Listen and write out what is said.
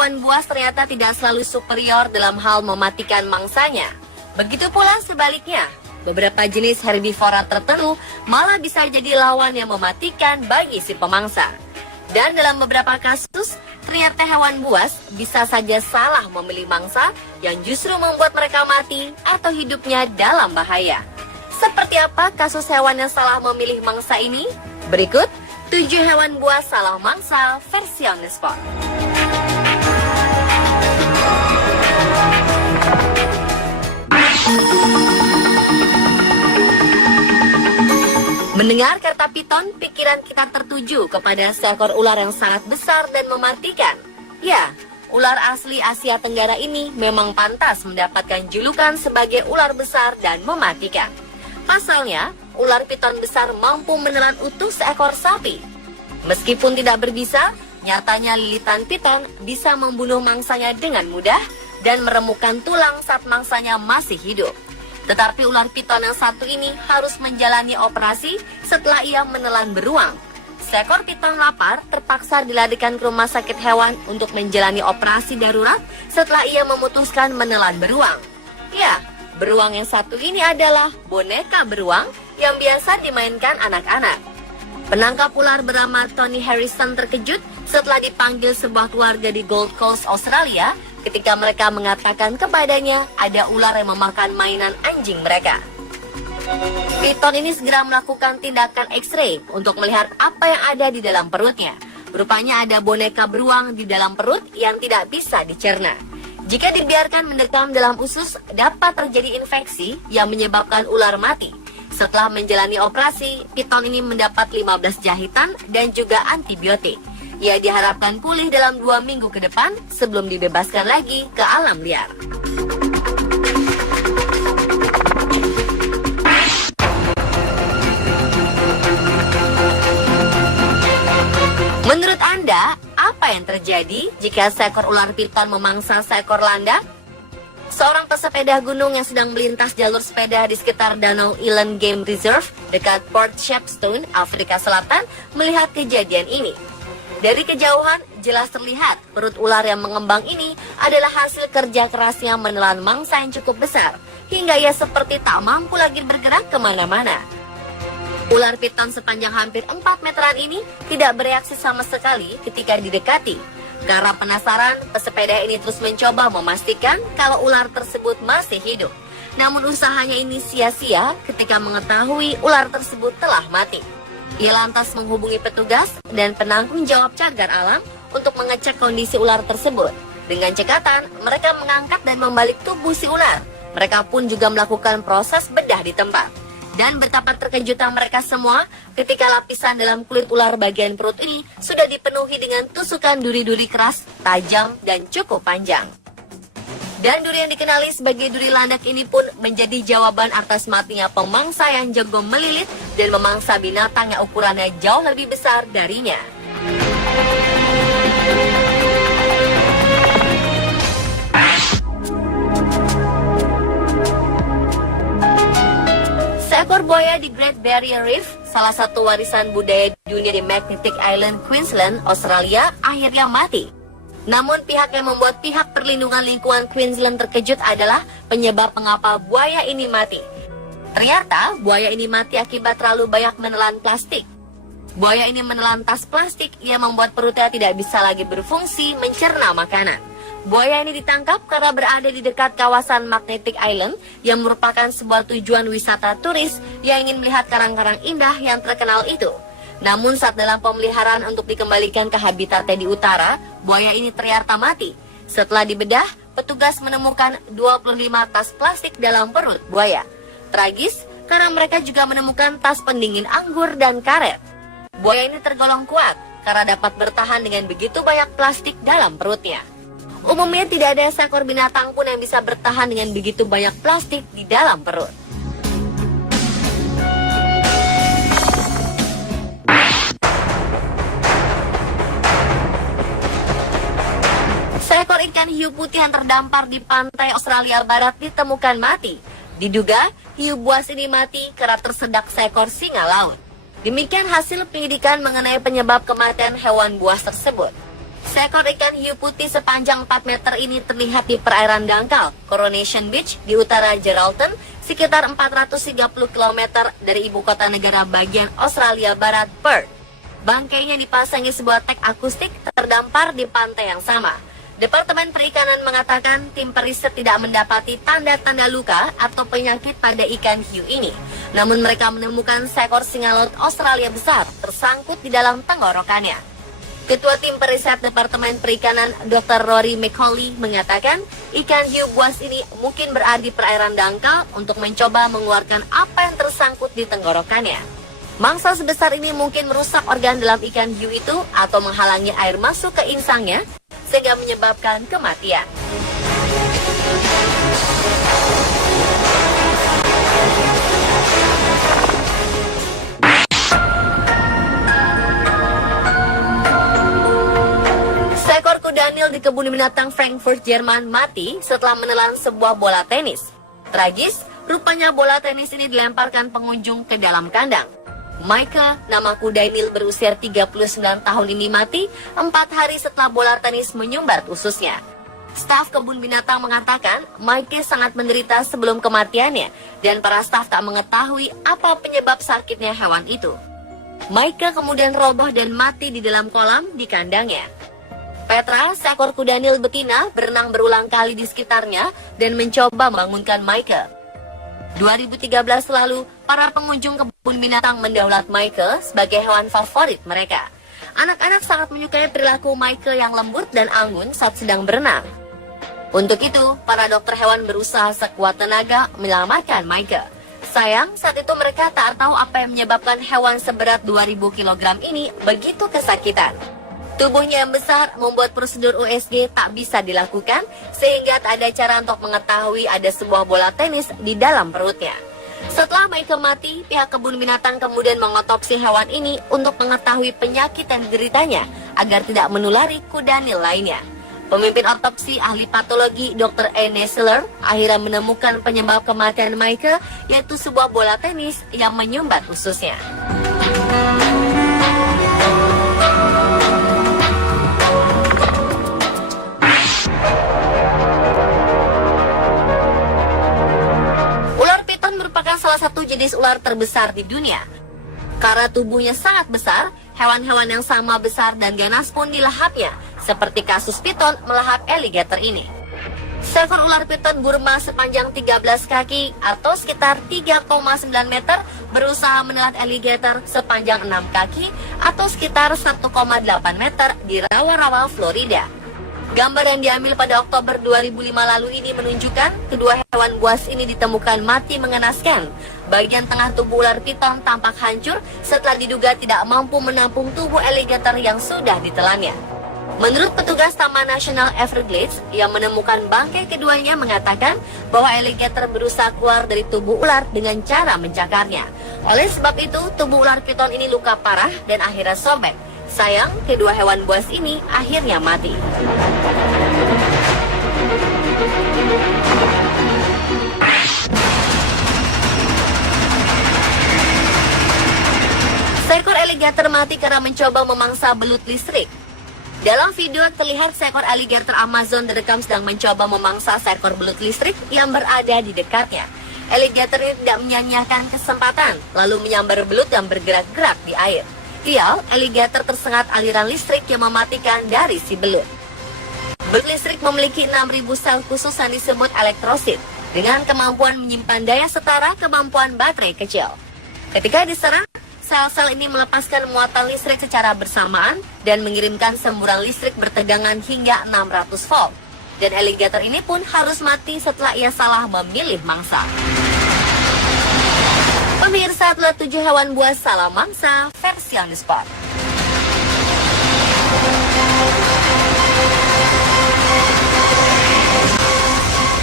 hewan buas ternyata tidak selalu superior dalam hal mematikan mangsanya. Begitu pula sebaliknya, beberapa jenis herbivora tertentu malah bisa jadi lawan yang mematikan bagi si pemangsa. Dan dalam beberapa kasus, ternyata hewan buas bisa saja salah memilih mangsa yang justru membuat mereka mati atau hidupnya dalam bahaya. Seperti apa kasus hewan yang salah memilih mangsa ini? Berikut 7 hewan buas salah mangsa versi on the spot. Mendengar kata piton, pikiran kita tertuju kepada seekor ular yang sangat besar dan mematikan. Ya, ular asli Asia Tenggara ini memang pantas mendapatkan julukan sebagai ular besar dan mematikan. Pasalnya, ular piton besar mampu menelan utuh seekor sapi. Meskipun tidak berbisa, nyatanya lilitan piton bisa membunuh mangsanya dengan mudah dan meremukkan tulang saat mangsanya masih hidup. Tetapi ular piton yang satu ini harus menjalani operasi setelah ia menelan beruang. Seekor piton lapar terpaksa dilarikan ke rumah sakit hewan untuk menjalani operasi darurat setelah ia memutuskan menelan beruang. Ya, beruang yang satu ini adalah boneka beruang yang biasa dimainkan anak-anak. Penangkap ular bernama Tony Harrison terkejut setelah dipanggil sebuah keluarga di Gold Coast, Australia, ketika mereka mengatakan kepadanya ada ular yang memakan mainan anjing mereka. Piton ini segera melakukan tindakan X-ray untuk melihat apa yang ada di dalam perutnya. Rupanya ada boneka beruang di dalam perut yang tidak bisa dicerna. Jika dibiarkan mendekam dalam usus, dapat terjadi infeksi yang menyebabkan ular mati. Setelah menjalani operasi, piton ini mendapat 15 jahitan dan juga antibiotik. Ia diharapkan pulih dalam 2 minggu ke depan sebelum dibebaskan lagi ke alam liar. Menurut Anda, apa yang terjadi jika seekor ular piton memangsa seekor landak? Seorang pesepeda gunung yang sedang melintas jalur sepeda di sekitar Danau Eland Game Reserve dekat Port Shepstone, Afrika Selatan, melihat kejadian ini. Dari kejauhan, jelas terlihat perut ular yang mengembang ini adalah hasil kerja kerasnya menelan mangsa yang cukup besar, hingga ia seperti tak mampu lagi bergerak kemana-mana. Ular piton sepanjang hampir 4 meteran ini tidak bereaksi sama sekali ketika didekati. Karena penasaran, pesepeda ini terus mencoba memastikan kalau ular tersebut masih hidup. Namun usahanya ini sia-sia ketika mengetahui ular tersebut telah mati. Ia lantas menghubungi petugas dan penanggung jawab cagar alam untuk mengecek kondisi ular tersebut. Dengan cekatan, mereka mengangkat dan membalik tubuh si ular. Mereka pun juga melakukan proses bedah di tempat. Dan betapa terkejutan mereka semua ketika lapisan dalam kulit ular bagian perut ini sudah dipenuhi dengan tusukan duri-duri keras, tajam, dan cukup panjang. Dan duri yang dikenali sebagai duri landak ini pun menjadi jawaban atas matinya pemangsa yang jago melilit dan memangsa binatang yang ukurannya jauh lebih besar darinya. Seekor buaya di Great Barrier Reef, salah satu warisan budaya dunia di Magnetic Island, Queensland, Australia, akhirnya mati. Namun pihak yang membuat pihak perlindungan lingkungan Queensland terkejut adalah penyebab mengapa buaya ini mati. Ternyata buaya ini mati akibat terlalu banyak menelan plastik. Buaya ini menelan tas plastik yang membuat perutnya tidak bisa lagi berfungsi mencerna makanan. Buaya ini ditangkap karena berada di dekat kawasan Magnetic Island yang merupakan sebuah tujuan wisata turis yang ingin melihat karang-karang indah yang terkenal itu. Namun saat dalam pemeliharaan untuk dikembalikan ke habitatnya di utara, buaya ini ternyata mati. Setelah dibedah, petugas menemukan 25 tas plastik dalam perut buaya. Tragis, karena mereka juga menemukan tas pendingin anggur dan karet. Buaya ini tergolong kuat karena dapat bertahan dengan begitu banyak plastik dalam perutnya. Umumnya tidak ada seekor binatang pun yang bisa bertahan dengan begitu banyak plastik di dalam perut. Seekor ikan hiu putih yang terdampar di pantai Australia Barat ditemukan mati. Diduga, hiu buas ini mati karena tersedak seekor singa laut. Demikian hasil penyidikan mengenai penyebab kematian hewan buas tersebut. Seekor ikan hiu putih sepanjang 4 meter ini terlihat di perairan dangkal Coronation Beach di utara Geraldton, sekitar 430 km dari ibu kota negara bagian Australia Barat, Perth. Bangkainya dipasangi sebuah tag akustik terdampar di pantai yang sama. Departemen Perikanan mengatakan tim periset tidak mendapati tanda-tanda luka atau penyakit pada ikan hiu ini. Namun mereka menemukan seekor singa laut Australia besar tersangkut di dalam tenggorokannya. Ketua tim periset Departemen Perikanan Dr. Rory McCauley mengatakan ikan hiu buas ini mungkin berada di perairan dangkal untuk mencoba mengeluarkan apa yang tersangkut di tenggorokannya. Mangsa sebesar ini mungkin merusak organ dalam ikan hiu itu atau menghalangi air masuk ke insangnya sehingga menyebabkan kematian. Seekor kuda Nil di kebun binatang Frankfurt, Jerman mati setelah menelan sebuah bola tenis. Tragis, rupanya bola tenis ini dilemparkan pengunjung ke dalam kandang. Michael, nama kuda Nil berusia 39 tahun ini mati 4 hari setelah bola tenis menyumbat ususnya. Staf kebun binatang mengatakan Michael sangat menderita sebelum kematiannya dan para staf tak mengetahui apa penyebab sakitnya hewan itu. Michael kemudian roboh dan mati di dalam kolam di kandangnya. Petra, seekor kuda Nil betina, berenang berulang kali di sekitarnya dan mencoba membangunkan Michael. 2013 lalu, para pengunjung kebun binatang mendaulat Michael sebagai hewan favorit mereka. Anak-anak sangat menyukai perilaku Michael yang lembut dan anggun saat sedang berenang. Untuk itu, para dokter hewan berusaha sekuat tenaga menyelamatkan Michael. Sayang, saat itu mereka tak tahu apa yang menyebabkan hewan seberat 2000 kg ini begitu kesakitan. Tubuhnya yang besar membuat prosedur USG tak bisa dilakukan, sehingga tak ada cara untuk mengetahui ada sebuah bola tenis di dalam perutnya. Setelah Michael mati, pihak kebun binatang kemudian mengotopsi hewan ini untuk mengetahui penyakit yang dideritanya agar tidak menulari kuda Nil lainnya. Pemimpin otopsi ahli patologi Dr. Anne Seller akhirnya menemukan penyebab kematian Michael, yaitu sebuah bola tenis yang menyumbat ususnya. Salah satu jenis ular terbesar di dunia. Karena tubuhnya sangat besar, hewan-hewan yang sama besar dan ganas pun dilahapnya, seperti kasus piton melahap alligator ini. Seekor ular piton Burma sepanjang 13 kaki atau sekitar 3,9 meter berusaha menelan alligator sepanjang 6 kaki atau sekitar 1,8 meter di rawa-rawa Florida. Gambar yang diambil pada Oktober 2005 lalu ini menunjukkan kedua hewan buas ini ditemukan mati mengenaskan. Bagian tengah tubuh ular piton tampak hancur setelah diduga tidak mampu menampung tubuh alligator yang sudah ditelannya. Menurut petugas Taman Nasional Everglades yang menemukan bangkai keduanya mengatakan bahwa alligator berusaha keluar dari tubuh ular dengan cara mencakarnya. Oleh sebab itu, tubuh ular piton ini luka parah dan akhirnya sobek. Sayang, kedua hewan buas ini akhirnya mati. Seekor alligator mati karena mencoba memangsa belut listrik. Dalam video terlihat seekor alligator Amazon direkam sedang mencoba memangsa seekor belut listrik yang berada di dekatnya. Alligator ini tidak menyia-nyiakan kesempatan, lalu menyambar belut yang bergerak-gerak di air. Sial, alligator tersengat aliran listrik yang mematikan dari si belut. Belut listrik memiliki 6.000 sel khusus yang disebut elektrosit, dengan kemampuan menyimpan daya setara kemampuan baterai kecil. Ketika diserang, sel-sel ini melepaskan muatan listrik secara bersamaan dan mengirimkan semburan listrik bertegangan hingga 600 volt. Dan alligator ini pun harus mati setelah ia salah memilih mangsa. Pemirsa, telah 7 hewan buas salah mangsa versi on the spot.